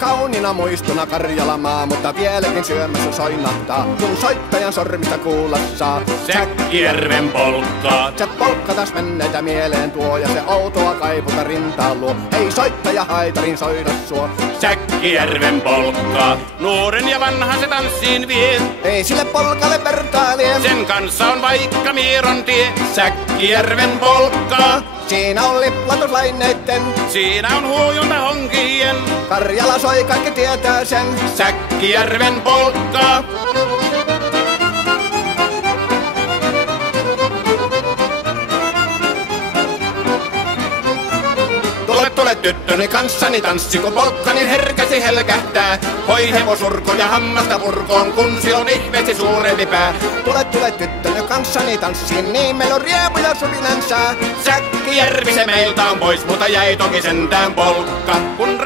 kauniina muistona Karjalamaa, mutta vieläkin syömässä soinnahtaa, kun soittajan sormista kuulla saa. Säkkijärven polkkaa. Se polkka taas menneitä mieleen tuo, ja se outoa kaiputa rintaan luo. Ei soittaja haitarin soida suo. Säkkijärven polkkaa. Nuoren ja vanhan se tanssiin vie. Ei sille polkalle vertailee. Sen kanssa on vaikka Mieron tie. Säkkijärven polkkaa. Siinä on liplatuslaineitten. Siinä on huojunta honkien. Karjala soi, kaikki tietää sen. Säkkijärven polkkaa. Tule tyttöni kanssani tanssi, kun polkkani herkäsi helkähtää. Hoi hevosurko ja hammasta purkoon, kun silloin ihmeesi suurempi pää. Tule tyttöni kanssani tanssiin, niin meillä on riepu ja suvinan sää. Säkkijärvi se meiltä on pois, mutta jäi toki sentään polkka. Kun